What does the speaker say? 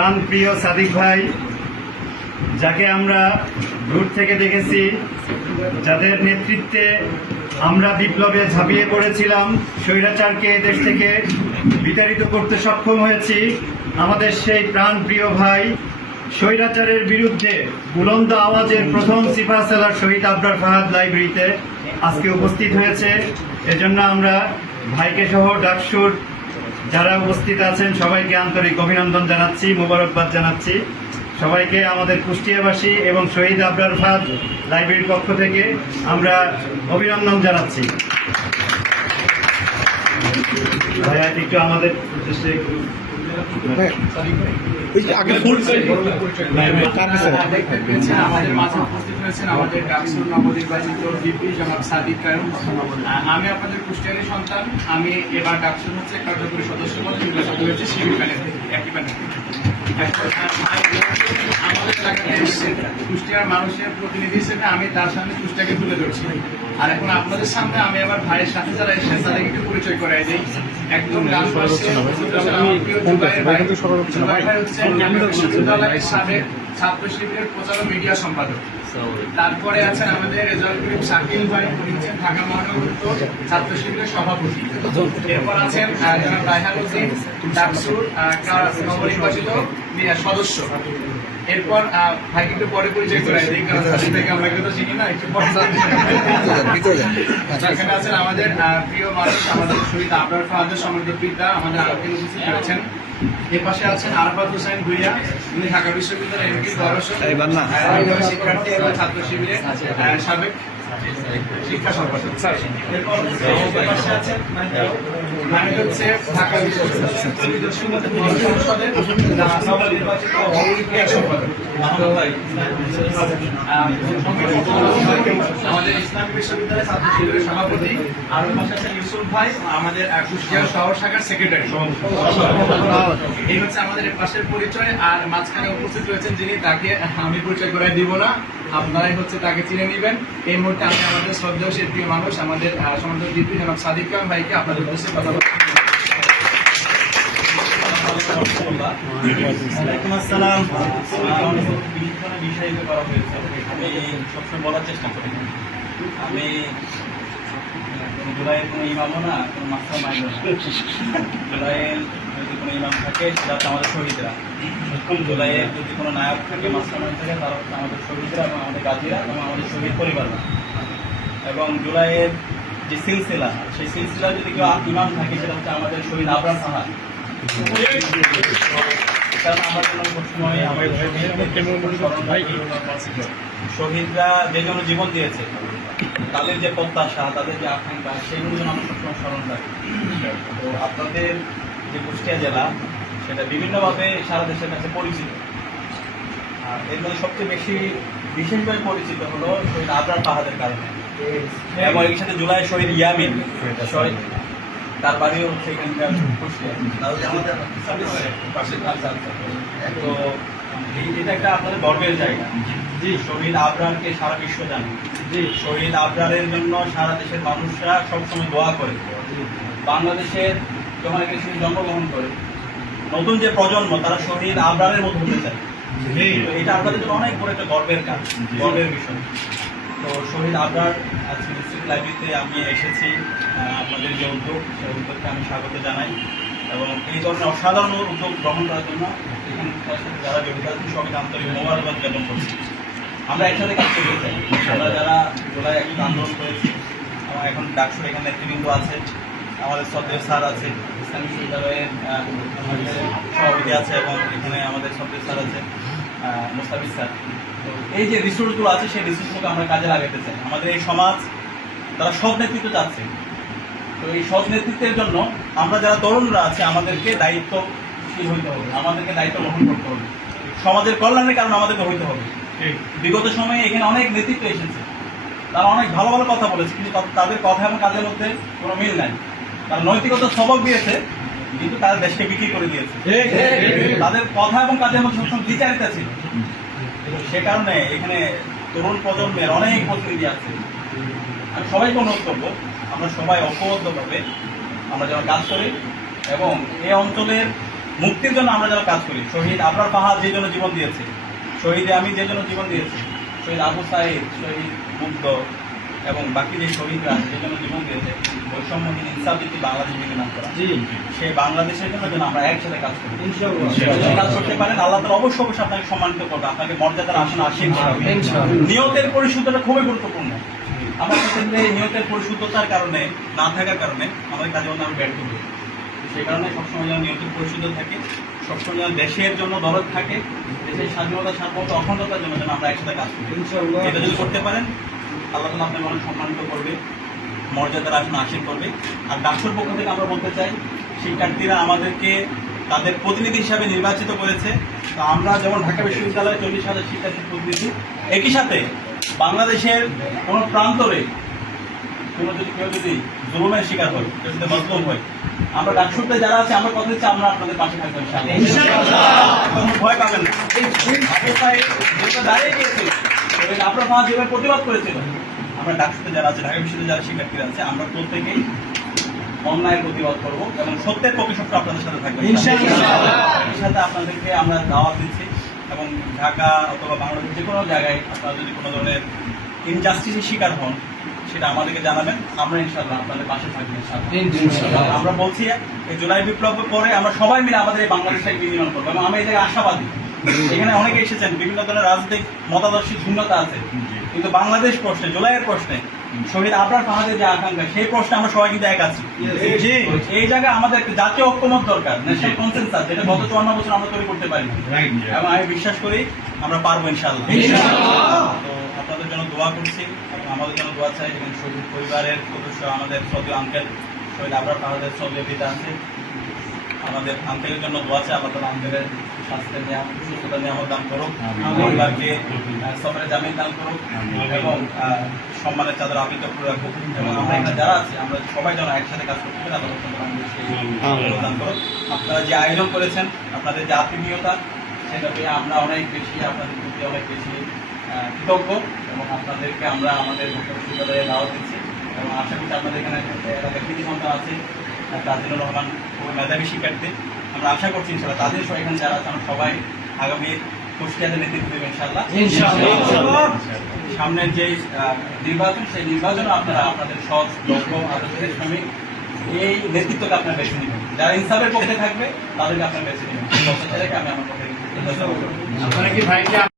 প্রাণপ্রিয় সাদিক ভাই, যাকে আমরা দূর থেকে দেখেছি, যাদের নেতৃত্বে আমরা বিপ্লবে ঝাঁপিয়ে পড়েছিলাম, স্বৈরাচারকে দেশ থেকে বিতাড়িত করতে সক্ষম হয়েছি, আমাদের সেই প্রাণপ্রিয় ভাই স্বৈরাচারের বিরুদ্ধে বুলন্দ আওয়াজের প্রথম সিপা সেলার শহীদ আবরার ফাহাদ লাইব্রেরিতে আজকে উপস্থিত হয়েছে। এজন্য আমরা ভাইকে সহ ডাকসুর যারা উপস্থিত আছেন, সবাইকে আন্তরিক অভিনন্দন জানাচ্ছি, মোবারকবাদ জানাচ্ছি। সবাইকে আমাদের কুষ্টিয়াবাসী এবং শহীদ আবরার ফাদ লাইব্রেরির পক্ষ থেকে আমরা অভিনন্দন জানাচ্ছি। ভাইয়া, একটু আমাদের উদ্দেশ্যে যে আগে ফুল কার কাছে আমাদের মাঝে উপস্থিত হয়েছেন আমাদের ডাকসুর নবনির্বাচিত ভিপি জনাব সাদিক কায়ুম। আমি আপনাদের কুষ্টিয়ারি সন্তান। আমি এবার ডাকসুর হচ্ছে কার্যকরী সদস্য পদে নির্বাচিত হয়েছে শিবির প্যানেল থেকে একই প্যানেল। থেকে আমাদের এলাকাতে কুষ্টিয়ার মানুষের প্রতিনিধি হিসেবে আমি তার সামনে কুষ্টিয়াকে তুলে ধরছি। আর এখন আপনাদের সামনে আমি আমার ভাইয়ের সাথে যারা এসেছেন তাদেরকে একটু পরিচয় করাই দিই। একদম ভাই ছাত্র শিবিরের প্রচার মিডিয়া সম্পাদক। তারপরে আছেন আমাদের রেজাল্ট করিম শাকিল ভাই উনি হচ্ছেন ঢাকা মহানগর উত্তর ছাত্র শিবিরের সভাপতি। এরপর আছেন জনাব রায়হান উদ্দিন ডাকসুর নবনির্বাচিত সদস্য। এরপর ভাইকে একটু পরে পরিচয় করে দিই কারণ সাথে থেকে আমরা কেউ তো চিনি না একটু পরে। আছেন আমাদের প্রিয় মানুষ আমাদের শহীদ আবরার ফাহাদের সমৃদ্ধ পিতা আমাদের আরেকজন উপস্থিত রয়েছেন। এর পাশে আছেন আরাফাত হোসেন ভুইয়া উনি ঢাকা বিশ্ববিদ্যালয়ের এমপি দর্শক। শিক্ষার্থী ছাত্র শিবিরে সাবেক শিক্ষা সম্পাদক। আমাদের ইসলামী বিশ্ববিদ্যালয়ের ছাত্র শিবিরের সভাপতি, আর ইউসুফ ভাই, আমাদের কুষ্টিয়া শহর শাখার সেক্রেটারি। এই হচ্ছে আমাদের পাশের পরিচয়, আর মাঝখানে উপস্থিত রয়েছেন যিনি, তাকে আমি পরিচয় করাই দিব না। আপনারাই হচ্ছে তাকে চিনে নেবেন। এই মুহূর্তে আমি আমাদের শ্রদ্ধেয় শিল্পী মানুষ, আমাদের সমাজের শিল্পী জনাব সাদিক খান ভাইকে আপনাদের উদ্দেশ্যে কথা হয়েছে আমি জুলাইয়ের কোনো ইমামও না, কোনো মাস্টার মাইন্ড জুলাইয়ের যদি কোনো ইমাম থাকে, সেটা হচ্ছে আমাদের শহীদরা। জুলাইয়ের যদি কোনো নায়ক থাকে মাস্টার মাইন্ড থাকে, তারা হচ্ছে আমাদের শহীদরা এবং আমাদের গাজীরা এবং আমাদের শহীদ পরিবাররা। এবং জুলাইয়ের যে সিলসিলা, সেই সিলসিলা যদি কেউ ইমাম থাকে, সেটা হচ্ছে আমাদের শহীদ আবরাম সাহা। শহীদরা যে জন্য জীবন দিয়েছে, তাদের যে প্রত্যাশা, তাদের যে আকাঙ্ক্ষা, সেগুলো যেন আমরা সবসময় স্মরণ রাখি। তো আপনাদের যে কুষ্টিয়া জেলা সেটা বিভিন্নভাবে সারা দেশের কাছে পরিচিত। আর এর মধ্যে সবচেয়ে বেশি বিশেষভাবে পরিচিত হলো শহীদ আবরার পাহাড়ের কারণে। এবং এর সাথে জুলাই শহীদ ইয়ামিন শহীদ। তার বাড়িও হচ্ছে এখানকার কুষ্টিয়া। তো এটা একটা আপনাদের গর্বের জায়গা। জি। শহীদ আবরারকে সারা বিশ্ব জানে। জি। শহীদ আবরারের জন্য সারা দেশের মানুষরা সবসময় দোয়া করে। বাংলাদেশের যখন এখানে শহীদ জন্মগ্রহণ করে নতুন যে প্রজন্ম তারা শহীদ আবরারের মতো হতে চায়। তো এটা আপনাদের জন্য অনেক বড় একটা গর্বের কাজ গর্বের বিষয়। তো শহীদ আবরার আজকে ডিস্ট্রিক্ট লাইব্রেরিতে আমি এসেছি আপনাদের যে উদ্যোগ সেই উদ্যোগকে আমি স্বাগত জানাই। এবং এই ধরনের অসাধারণ উদ্যোগ গ্রহণ করার জন্য এখানকার সাথে যারা জড়িত আছেন সবাইকে আন্তরিক মোবারকবাদ জ্ঞাপন করছি। আমরা একসাথে কাজ করতে চাই। আমরা যারা জোলাই একসাথে আন্দোলন করেছি এখন ডাকসুর এখানে নেতৃবৃন্দ আছে। আমাদের শ্রদ্ধেয় স্যার আছে ইসলামী বিশ্ববিদ্যালয়ের সভাপতি আছে এবং এখানে আমাদের শ্রদ্ধেয় স্যার আছে মোস্তাফিজ স্যার। তো এই যে রিসোর্সগুলো আছে সেই রিসোর্সগুলোকে আমরা কাজে লাগাতে চাই। আমাদের এই সমাজ তারা সব নেতৃত্ব চাচ্ছে। তো এই সৎ নেতৃত্বের জন্য আমরা যারা তরুণরা আছে আমাদেরকে দায়িত্ব হইতে হবে। আমাদেরকে দায়িত্ব গ্রহণ করতে হবে। সমাজের কল্যাণের কারণে আমাদেরকে হইতে হবে। বিগত সময়ে এখানে অনেক নেতৃত্ব এসেছে। তারা অনেক ভালো ভালো কথা বলেছে কিন্তু তাদের কথা এবং কাজের মধ্যে কোনো মিল নাই। তারা নৈতিকতা সবক দিয়েছে কিন্তু তারা দেশকে বিক্রি করে দিয়েছে। তাদের কথা এবং কাজের মধ্যে সবসময় দ্বিচারিতা ছিল। সে কারণে এখানে তরুণ প্রজন্মের অনেক প্রতিনিধি আছে। আমি সবাইকে অনুরোধ করব আমরা সবাই ঐক্যবদ্ধভাবে আমরা যেন কাজ করি এবং এই অঞ্চলের মুক্তির জন্য আমরা যেন কাজ করি। শহীদ আবরার পাহাড় যে জন্য জীবন দিয়েছে শহীদে আমি যে জন্য জীবন দিয়েছি শহীদ আবু সাইদ শহীদ মুগ্ধ এবং বাকি যে শহীদরা যে জন্য জীবন দিয়েছে বৈষম্যহীন ইনসাফ বাংলাদেশ বিনির্মাণ করা। সেই বাংলাদেশের জন্য যেন আমরা একসাথে কাজ করি। কাজ করতে পারেন আল্লাহ তালা অবশ্যই অবশ্যই আপনাকে সম্মানিত করবে। আপনাকে মর্যাদার আসন আসীন নিয়তের পরিশুদ্ধতা খুবই গুরুত্বপূর্ণ। আমাদের ক্ষেত্রে নিয়তের পরিশুদ্ধতার কারণে না থাকার কারণে আমাদের কাজে মধ্যে আমি ব্যর্থ হই। সেই কারণে সবসময় যেন নিয়তের পরিশুদ্ধ থাকে সবসময় যেন দেশের জন্য দরদ থাকে দেশের স্বাধীনতা সার্বভৌমত্ব অখণ্ডতার জন্য যেন আমরা একসাথে কাজ করি। এটা যদি করতে পারেন আল্লাহ তালা আপনাকে অনেক সম্মানিত করবে মর্যাদার আসন আসীন করবে। আর ডাক্তার পক্ষ থেকে আমরা বলতে চাই শিক্ষার্থীরা আমাদেরকে তাদের প্রতিনিধি হিসাবে নির্বাচিত করেছে। তো আমরা যেমন ঢাকা বিশ্ববিদ্যালয়ে চল্লিশ হাজার শিক্ষার্থীর প্রতিনিধি একই সাথে বাংলাদেশের কোনো প্রান্তরে কোনো যদি কেউ যদি জুলুমের শিকার হয় কেউ যদি মজলুম হয় আমরা ডাকসুরতে যারা আছে আমরা কথা দিচ্ছি আমরা আপনাদের পাশে থাকব। ভয় পাবেন না। দাঁড়িয়ে গিয়েছিল আপনার মা যেভাবে প্রতিবাদ করেছিল। আমরা ডাকসুরতে যারা আছে ঢাকা বিশ্ববিদ্যালয়ে যারা শিক্ষার্থীরা আছে আমরা প্রত্যেকেই অন্যায়ের প্রতিবাদ করব এবং সত্যের পক্ষে সত্য আপনাদের সাথে থাকবে। সাথে আপনাদেরকে আমরা দাওয়াত দিচ্ছি এবং ঢাকা অথবা বাংলাদেশের যে কোনো জায়গায় আপনারা যদি কোনো ধরনের ইনজাস্টিসের শিকার হন সেটা আমাদেরকে জানাবেন। আমরা ইনশাল্লাহ আপনাদের পাশে থাকব। আমরা বলছি এই জুলাই বিপ্লবের পরে আমরা সবাই মিলে আমাদের এই বাংলাদেশটাকে বিনির্মাণ করব। এবং আমি এই জায়গায় আশাবাদী এখানে অনেকে এসেছেন বিভিন্ন ধরনের রাজনৈতিক মতাদর্শী ভিন্নতা আছে। কিন্তু বাংলাদেশ প্রশ্নে জুলাইয়ের প্রশ্নে শহীদ আবরার ফাহাদের যে আকাঙ্ক্ষা সেই প্রশ্নে আমরা সবাই কিন্তু এক আছি। জি। এই জায়গায় আমাদের একটা জাতীয় ঐক্যমত দরকার ন্যাশনাল কনসেন্সাস যেটা গত চুয়ান্ন বছর আমরা তৈরি করতে পারি। এবং আমি বিশ্বাস করি আমরা পারব ইনশাআল্লাহ। তো আপনাদের জন্য দোয়া করছি এবং আমাদের জন্য দোয়া চাই এবং শহীদ পরিবারের সদস্য আমাদের সদীয় আঙ্কেল শহীদ আবরার ফাহাদের সদীয় পিতা আছে। আমাদের আঙ্কেলের জন্য দোয়া চাই আল্লাহ তালা আঙ্কেলের স্বাস্থ্যের নিয়াম নিয়ামত দান করুক। পরিবারকে সফরে জামিন দান করুক এবং সম্মানের চাদর আবৃত করে রাখুক এবং আমরা এখানে যারা আছি আমরা সবাই যেন একসাথে কাজ করতে পারি আল্লাহ দান করুক। আপনারা যে আয়োজন করেছেন আপনাদের যে আত্মীয়তা সেটা পেয়ে আমরা অনেক বেশি আপনাদের প্রতি অনেক বেশি কৃতজ্ঞ এবং আপনাদেরকে আমরা আমাদের বিশ্ববিদ্যালয়ে দাওয়াত দিচ্ছি। এবং আশা করছি আপনাদের এখানে এলাকার কৃতি সন্তান আছে তাজিনুর রহমান খুবই মেধাবী শিক্ষার্থী। আমরা আশা করছি ইনশাল্লাহ তাদের এখানে যারা আছে আমরা সবাই আগামী কুষ্টিয়াতে নেতৃত্ব দেবে ইনশাল্লাহ ইনশাআল্লাহ। সামনের যে নির্বাচন সেই নির্বাচন আপনারা আপনাদের সৎ লক্ষ্য আদর্শের শ্রমিক এই নেতৃত্বকে আপনার বেছে নেবেন। যারা ইনসাফের পক্ষে থাকবে তাদেরকে আপনার বেছে নেবেন। আমি আমার পক্ষে আপনারা কি ভাইকে